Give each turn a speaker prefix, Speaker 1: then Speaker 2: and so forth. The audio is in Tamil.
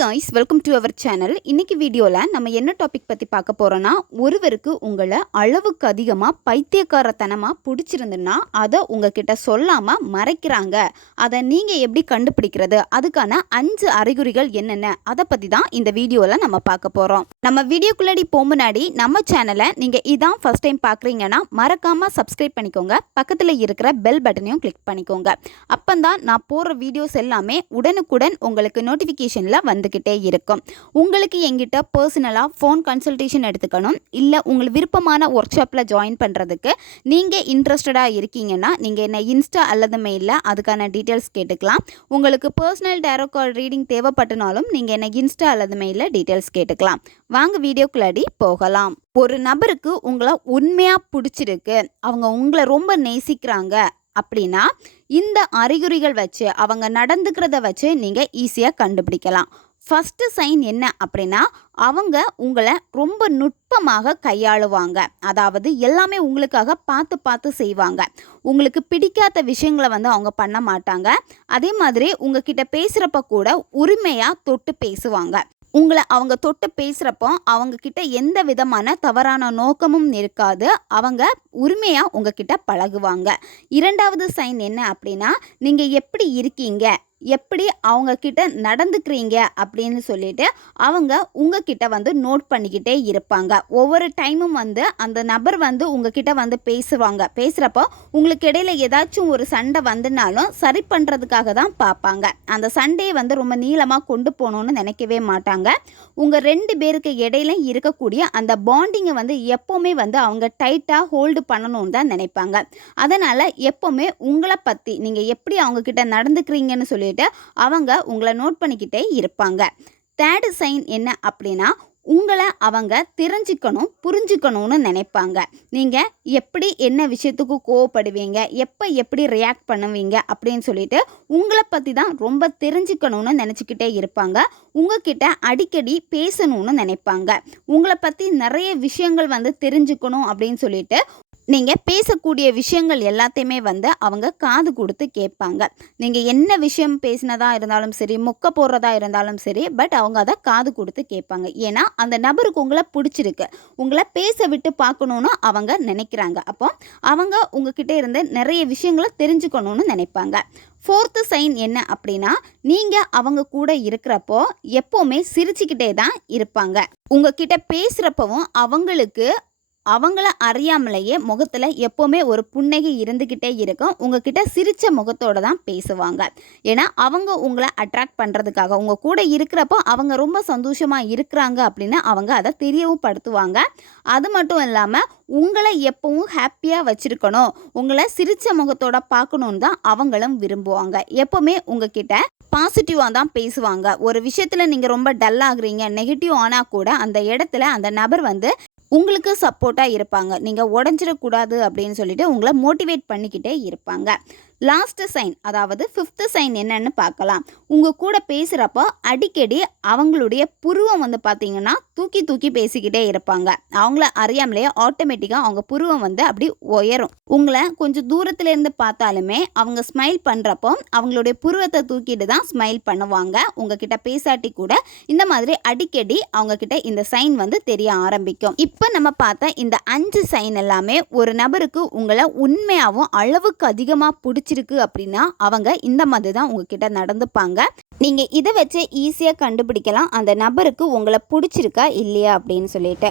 Speaker 1: Guys welcome to our channel இன்னைக்கு வீடியோவில் நம்ம என்ன டாபிக் பற்றி பார்க்க போகிறோன்னா ஒருவருக்கு உங்களை அளவுக்கு அதிகமாக பைத்தியக்காரத்தனமாக பிடிச்சிருந்துன்னா அதை உங்ககிட்ட சொல்லாமல் மறைக்கிறாங்க. அதை நீங்கள் எப்படி கண்டுபிடிக்கிறது? அதுக்கான அஞ்சு அறிகுறிகள் என்னென்ன? அதை பற்றி தான் இந்த வீடியோவில் நம்ம பார்க்க போகிறோம் நம்ம வீடியோக்குள்ளடி போக முன்னாடி நம்ம சேனலை நீங்கள் இதான் ஃபஸ்ட் டைம் பார்க்குறீங்கன்னா மறக்காமல் சப்ஸ்கிரைப் பண்ணிக்கோங்க. பக்கத்தில் இருக்கிற பெல் பட்டனையும் கிளிக் பண்ணிக்கோங்க. அப்போ தான் நான் போடுற வீடியோஸ் எல்லாமே உடனுக்குடன் உங்களுக்கு நோட்டிஃபிகேஷனில் வந்து வந்துக்கிட்டே இருக்கும். உங்களுக்கு எங்கிட்ட பர்சனலாக ஃபோன் கன்சல்டேஷன் எடுத்துக்கணும். இல்லை உங்களுக்கு விருப்பமான ஒர்க் ஷாப்பில் ஜாயின் பண்ணுறதுக்கு நீங்கள் இன்ட்ரெஸ்டடாக இருக்கீங்கன்னா நீங்கள் என்ன இன்ஸ்டா அல்லது மெயிலில் அதுக்கான டீட்டெயில்ஸ் கேட்டுக்கலாம். உங்களுக்கு பர்சனல் டேரோ கால் ரீடிங் தேவைப்பட்டனாலும் நீங்கள் என்ன இன்ஸ்டா அல்லது மெயிலில் டீட்டெயில்ஸ் கேட்டுக்கலாம். வாங்க வீடியோக்குள்ளாடி போகலாம். ஒரு நபருக்கு உங்களை உண்மையாக பிடிச்சிருக்கு அவங்க உங்களை ரொம்ப நேசிக்கிறாங்க அப்படின்னா இந்த அறிகுறிகள் வச்சு அவங்க நடந்துக்கிறத வச்சு நீங்கள் ஈஸியாக கண்டுபிடிக்கலாம். ஃபஸ்ட்டு சைன் என்ன அப்படின்னா அவங்க உங்களை ரொம்ப நுட்பமாக கையாளுவாங்க. அதாவது எல்லாமே உங்களுக்காக பார்த்து பார்த்து செய்வாங்க. உங்களுக்கு பிடிக்காத விஷயங்களை வந்து அவங்க பண்ண மாட்டாங்க. அதே மாதிரி உங்ககிட்ட பேசுகிறப்ப கூட உரிமையாக தொட்டு பேசுவாங்க. உங்களை அவங்க தொட்டு பேசுகிறப்போ அவங்க கிட்ட எந்த விதமான தவறான நோக்கமும் இருக்காது. அவங்க உரிமையாக உங்ககிட்ட பழகுவாங்க. இரண்டாவது சைன் என்ன அப்படின்னா நீங்கள் எப்படி இருக்கீங்க? எப்படி அவங்க கிட்ட நடந்துக்கிறீங்க அப்படின்னு சொல்லிட்டு அவங்க உங்ககிட்ட வந்து நோட் பண்ணிக்கிட்டே இருப்பாங்க. ஒவ்வொரு டைமும் வந்து அந்த நபர் வந்து உங்ககிட்ட வந்து பேசுவாங்க. பேசுகிறப்போ உங்களுக்கு இடையில ஏதாச்சும் ஒரு சண்டை வந்துனாலும் சரி பண்ணுறதுக்காக தான் பார்ப்பாங்க. அந்த சண்டையை வந்து ரொம்ப நீளமாக கொண்டு போகணுன்னு நினைக்கவே மாட்டாங்க. உங்கள் ரெண்டு பேருக்கு இடையில இருக்கக்கூடிய அந்த பாண்டிங்கை வந்து எப்போவுமே வந்து அவங்க டைட்டாக ஹோல்டு பண்ணணும்னு தான் நினைப்பாங்க. அதனால் எப்போவுமே உங்களை பற்றி நீங்கள் எப்படி அவங்கக்கிட்ட நடந்துக்கிறீங்கன்னு சொல்லிட்டு அவங்க உங்களை நோட் பண்ணிக்கிட்டே இருப்பாங்க. தேர்டு சைன் என்ன அப்படின்னா உங்களை அவங்க தெரிஞ்சுக்கணும் புரிஞ்சுக்கணும்னு நினைப்பாங்க. நீங்கள் எப்படி என்ன விஷயத்துக்கு கோவப்படுவீங்க எப்போ எப்படி ரியாக்ட் பண்ணுவீங்க அப்படின்னு சொல்லிட்டு உங்களை பற்றி தான் ரொம்ப தெரிஞ்சுக்கணும்னு நினச்சிக்கிட்டே இருப்பாங்க. உங்ககிட்ட அடிக்கடி பேசணும்னு நினைப்பாங்க. உங்களை பற்றி நிறைய விஷயங்கள் வந்து தெரிஞ்சுக்கணும் அப்படின்னு சொல்லிட்டு நீங்கள் பேசக்கூடிய விஷயங்கள் எல்லாத்தையுமே வந்து அவங்க காது கொடுத்து கேட்பாங்க. நீங்கள் என்ன விஷயம் பேசினதா இருந்தாலும் சரி மொக்க போடுறதா இருந்தாலும் சரி பட் அவங்க அதை காது கொடுத்து கேட்பாங்க. ஏன்னா அந்த நபருக்கு உங்களை பிடிச்சிருக்கு. உங்களை பேச விட்டு பார்க்கணுன்னு அவங்க நினைக்கிறாங்க. அப்போ அவங்க உங்ககிட்ட இருந்து நிறைய விஷயங்களை தெரிஞ்சுக்கணும்னு நினைப்பாங்க. ஃபோர்த்து சைன் என்ன அப்படின்னா நீங்கள் அவங்க கூட இருக்கிறப்போ எப்போவுமே சிரிச்சுக்கிட்டே தான் இருப்பாங்க. உங்ககிட்ட பேசுகிறப்பவும் அவங்களுக்கு அவங்கள அறியாமலேயே முகத்தில் எப்போவுமே ஒரு புன்னகை இருந்துக்கிட்டே இருக்கும். உங்ககிட்ட சிரித்த முகத்தோடு தான் பேசுவாங்க. ஏன்னா அவங்க உங்களை அட்ராக்ட் பண்ணுறதுக்காக உங்கள் கூட இருக்கிறப்போ அவங்க ரொம்ப சந்தோஷமாக இருக்கிறாங்க அப்படின்னு அவங்க அதை தெரியவும் படுத்துவாங்க. அது மட்டும் இல்லாமல் உங்களை எப்பவும் ஹாப்பியாக வச்சுருக்கணும். உங்களை சிரித்த முகத்தோட பார்க்கணுன்னு தான் அவங்களும் விரும்புவாங்க. எப்போவுமே உங்ககிட்ட பாசிட்டிவாக தான் பேசுவாங்க. ஒரு விஷயத்தில் நீங்கள் ரொம்ப டல் ஆகுறீங்க நெகட்டிவ் ஆனால் கூட அந்த இடத்துல அந்த நபர் வந்து உங்களுக்கு சப்போர்ட்டாக இருப்பாங்க. நீங்கள் உடஞ்சிடக்கூடாது அப்படின்னு சொல்லிட்டு உங்களை மோட்டிவேட் பண்ணிக்கிட்டே இருப்பாங்க. லாஸ்ட்டு சைன் அதாவது ஃபிஃப்த்து சைன் என்னன்னு பார்க்கலாம். உங்கள் கூட பேசுகிறப்போ அடிக்கடி அவங்களுடைய புருவம் வந்து பார்த்தீங்கன்னா தூக்கி தூக்கி பேசிக்கிட்டே இருப்பாங்க. அவங்கள அறியாமலே ஆட்டோமேட்டிக்காக அவங்க புருவம் வந்து அப்படி உயரும். உங்களை கொஞ்சம் தூரத்துலேருந்து பார்த்தாலுமே அவங்க ஸ்மைல் பண்ணுறப்போ அவங்களுடைய புருவத்தை தூக்கிட்டு தான் ஸ்மைல் பண்ணுவாங்க. உங்ககிட்ட பேசாட்டி கூட இந்த மாதிரி அடிக்கடி அவங்கக்கிட்ட இந்த சைன் வந்து தெரிய ஆரம்பிக்கும். இப்போ நம்ம பார்த்த இந்த அஞ்சு சைன் எல்லாமே ஒரு நபருக்கு உங்களை உண்மையாகவும் அளவுக்கு அதிகமாக பிடிச்சிருக்கு அப்படின்னா அவங்க இந்த மாதிரி தான் உங்ககிட்ட நடந்துப்பாங்க. நீங்கள் இதை வச்சு ஈஸியாக கண்டுபிடிக்கலாம். அந்த நபருக்கு உங்களை பிடிச்சிருக்கா இல்லையா அப்படின்னு சொல்லிட்டு.